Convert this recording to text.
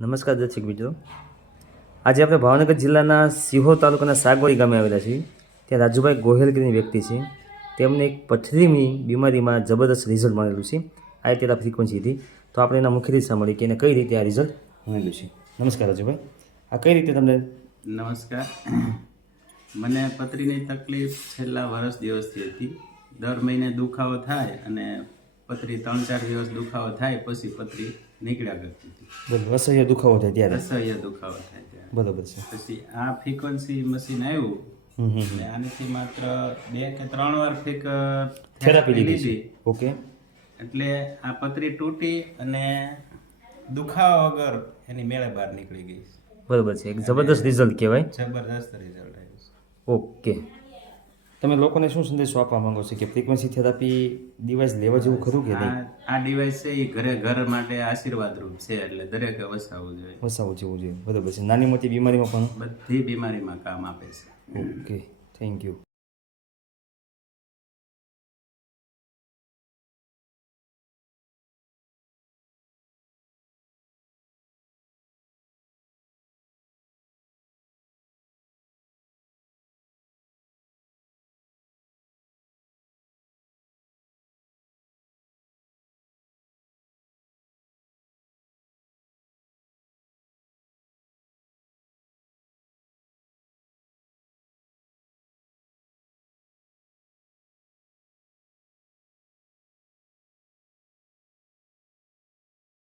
નમસ્કાર દર્શક મિત્રો, આજે આપણે ભાવનગર જિલ્લાના સિહોર તાલુકાના સાગવાડી ગામે આવેલા છીએ. ત્યાં રાજુભાઈ ગોહેલ કરીને વ્યક્તિ છે. તેમને એક પથરીની બીમારીમાં જબરદસ્ત રિઝલ્ટ મળેલું છે. આ રીતે ફ્રીક્વન્સીથી તો આપણે એના મુખ્ય રીતે સાંભળીએ કે એને કઈ રીતે આ રિઝલ્ટ મળેલું છે. નમસ્કાર રાજુભાઈ, આ કઈ રીતે તમને? નમસ્કાર. મને પથરીની તકલીફ છેલ્લા વર્ષ દિવસથી હતી. દર મહિને દુખાવો થાય અને પથરી 3-4 દિવસ દુખાવો થાય પછી પથરી નીકળ્યા કરતી હતી. બરાબર, અસહ્ય દુખાવો થાય ત્યારે? અસહ્ય દુખાવો થાય ત્યારે. બરાબર છે. પછી આ ફ્રીક્વન્સી મશીન આવ્યું અને આનાથી માત્ર 2 કે 3 વાર થેરાપી લીધી. ઓકે. એટલે આ પથરી તૂટી અને દુખાવા વગર એની મેળે બહાર નીકળી ગઈ. બરાબર છે, એક જબરદસ્ત રિઝલ્ટ કહેવાય. જબરદસ્ત રિઝલ્ટ આવ્યું છે. ઓકે, તમે લોકોને શું સંદેશો આપવા માંગો છો કે ફ્રીક્વન્સી થેરાપી ડિવાઇસ લેવા જેવું ખરું કે નહીં? આ ડિવાઇસ છે એ ઘર માટે આશીર્વાદરૂપ છે, એટલે દરેકે વસાવવું જોઈએ. વસાવવું જેવું જોઈએ. બરાબર છે. નાની મોટી બીમારીમાં પણ બધી બીમારીમાં કામ આપે છે. Okay, thank you.